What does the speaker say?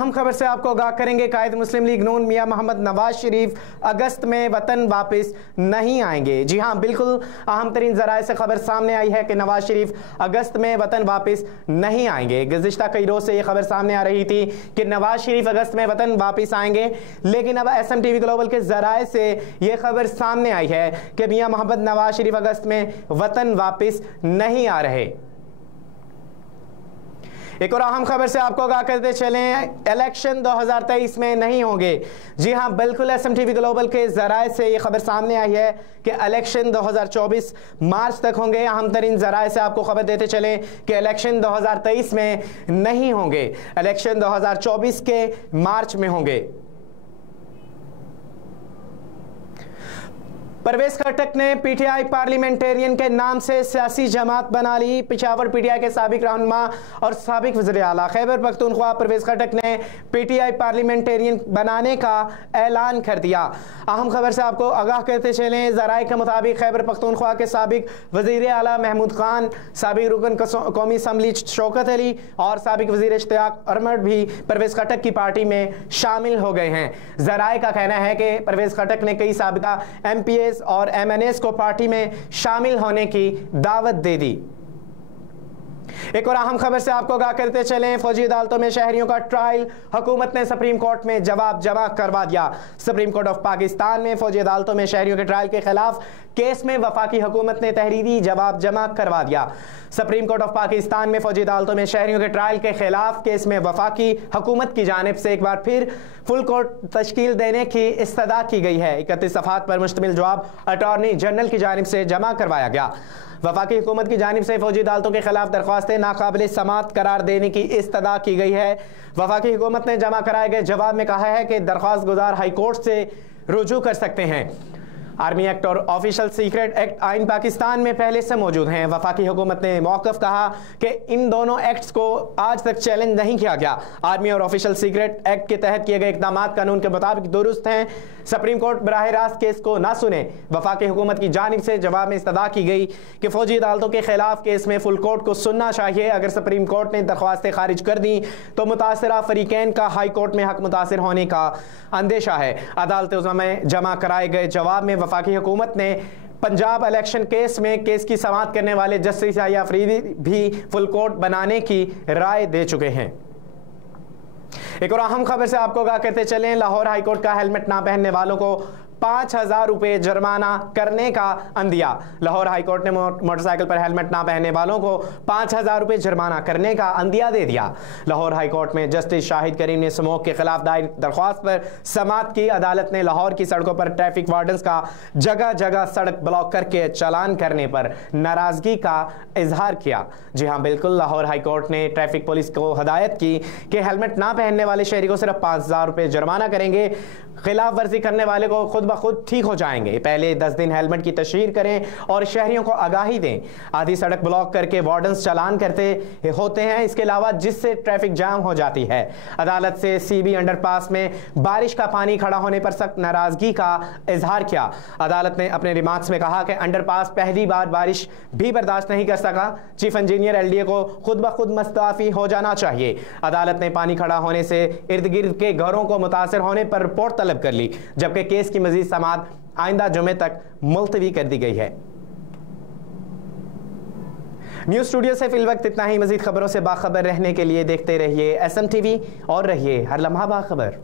हम खबर से आपको आगाह करेंगे। कायद मुस्लिम लीग नून मियां मोहम्मद नवाज शरीफ अगस्त में वतन वापस नहीं आएंगे। जी हां, बिल्कुल अहम तरीन जराए से खबर सामने आई है कि नवाज शरीफ अगस्त में वतन वापस नहीं आएंगे। गुज़िश्ता कई रोज से यह खबर सामने आ रही थी कि नवाज शरीफ अगस्त में वतन वापस आएंगे, लेकिन अब SMTV ग्लोबल के जराए से यह खबर सामने आई है कि मियां मोहम्मद नवाज शरीफ अगस्त में वतन वापस नहीं आ रहे। एक और अहम खबर से आपको आगाह करते चलें, इलेक्शन 2023 में नहीं होंगे। जी हां, बिल्कुल SMTV ग्लोबल के जराए से ये खबर सामने आई है कि इलेक्शन 2024 मार्च तक होंगे। अहम तरीन जराए से आपको खबर देते चलें कि इलेक्शन 2023 में नहीं होंगे, इलेक्शन 2024 के मार्च में होंगे। परवेज खटक ने PTI पार्लियामेंटेरियन के नाम से सियासी जमात बना ली। पेशावर PTI के साबिक रहनुमा और साबिक वज़ीर आला खैबर पख्तूनख्वा परवेज खटक ने PTI पार्लियामेंटेरियन बनाने का ऐलान कर दिया। अहम खबर से आपको आगाह करते चलें, ज़राए के मुताबिक खैबर पख्तूनख्वा के साबिक वज़ीर आला महमूद खान, साबिक रुकन कौमी असम्बली शौकत अली और साबिक वज़ीर इश्तियाक अहमद भी परवेज खटक की पार्टी में शामिल हो गए हैं। ज़राए का कहना है कि परवेज खटक ने कई साबिका MPA और MNAs को पार्टी में शामिल होने की दावत दे दी। एक और अहम खबर से आपको आगाह करते चलें, फौजी अदालतों में शहरियों का ट्रायल हुकूमत ने सुप्रीम कोर्ट में जवाब जमा करवा दिया। सुप्रीम कोर्ट ऑफ पाकिस्तान में फौजी अदालतों में शहरियों के ट्रायल के खिलाफ केस में वफाकी हुकूमत ने तहरीरी जवाब जमा करवा दिया। सुप्रीम कोर्ट ऑफ पाकिस्तान में फौजी अदालतों में शहरियों के ट्रायल के खिलाफ केस में वफाकी हुकूमत की जानिब से एक बार फिर फुल कोर्ट तश्कील देने की इस्तदा की गई है। 31 सफ़हात पर मुश्तमिल जवाब अटॉर्नी जनरल की जानिब से जमा करवाया गया। वफाकी हुकूमत की जानिब से फौजी अदालतों के खिलाफ दरख्वास्तें नाकाबिल समात करार देने की इस्तदा की गई है। वफाकी हुकूमत ने जमा कराए गए जवाब में कहा है कि दरख्वास्त गुजार हाई कोर्ट से रुजू कर सकते हैं। आर्मी एक्ट और ऑफिशियल सीक्रेट एक्ट आइन पाकिस्तान में पहले से मौजूद हैं। वफाकी हुकूमत ने मौक़िफ़ कहा कि इन दोनों एक्ट्स को आज तक चैलेंज नहीं किया गया। आर्मी और ऑफिशियल सीक्रेट एक्ट के तहत किए गए इक़दाम कानून के मुताबिक दुरुस्त हैं। सुप्रीम कोर्ट बराह रास्त केस को ना सुने। वफाकी हुकूमत की जानिब से जवाब में इस्तदा की गई कि फौजी अदालतों के खिलाफ केस में फुल कोर्ट को सुनना चाहिए। अगर सुप्रीम कोर्ट ने दरख्वास्तें खारिज कर दी तो मुतासरा फरीकैन का हाई कोर्ट में हक मुतासर होने का अंदेशा है। अदालतों में जमा कराए गए जवाब में वफाकी हुकूमत ने पंजाब इलेक्शन केस में केस की समाअत करने वाले जस्टिस याहिया अफरीदी भी फुल कोर्ट बनाने की राय दे चुके हैं। एक और अहम खबर से आपको आगाह करते चलें, लाहौर हाईकोर्ट का हेलमेट ना पहनने वालों को 5,000 रुपये जुर्माना करने का अंदिया। लाहौर हाईकोर्ट ने मोटरसाइकिल पर हेलमेट ना पहनने वालों को 5,000 रुपये जुर्माना करने का अंदिया दे दिया। लाहौर हाईकोर्ट में जस्टिस शाहिद करीम ने स्मोक के खिलाफ दायर दरख्वास्त पर समाअत की। अदालत ने लाहौर की सड़कों पर ट्रैफिक वार्डन्स का जगह जगह सड़क ब्लॉक करके चालान करने पर नाराजगी का इजहार किया। जी हाँ, बिल्कुल, लाहौर हाईकोर्ट ने ट्रैफिक पुलिस को हदायत की कि हेलमेट ना पहनने वाले शहरी को सिर्फ 5,000 रुपये जुर्माना करेंगे। खिलाफ वर्जी करने वाले को खुद ब खुद ठीक हो जाएंगे। पहले 10 दिन हेलमेट की तशहीर करें और शहरियों को आगाही दें। आधी सड़क ब्लॉक करके वार्डन्स चालान करते होते हैं, इसके अलावा जिससे ट्रैफिक जाम हो जाती है। अदालत से CB अंडरपास में बारिश का पानी खड़ा होने पर सख्त नाराजगी का इजहार किया। अदालत ने अपने रिमार्क्स में कहा कि अंडरपास पहली बार बारिश भी बर्दाश्त नहीं कर सका। चीफ इंजीनियर LDA को खुद ब खुद मुस्तफी हो जाना चाहिए। अदालत ने पानी खड़ा होने से इर्द गिर्द के घरों को मुतासर होने पर रिपोर्ट तलब कर ली, जबकि केस की मजीद समाअत आइंदा जुमे तक मुलतवी कर दी गई है। न्यूज़ स्टूडियो से फिल वक्त इतना ही। मजीद खबरों से बाखबर रहने के लिए देखते रहिए SMTV और रहिए हर लम्हा बाखबर।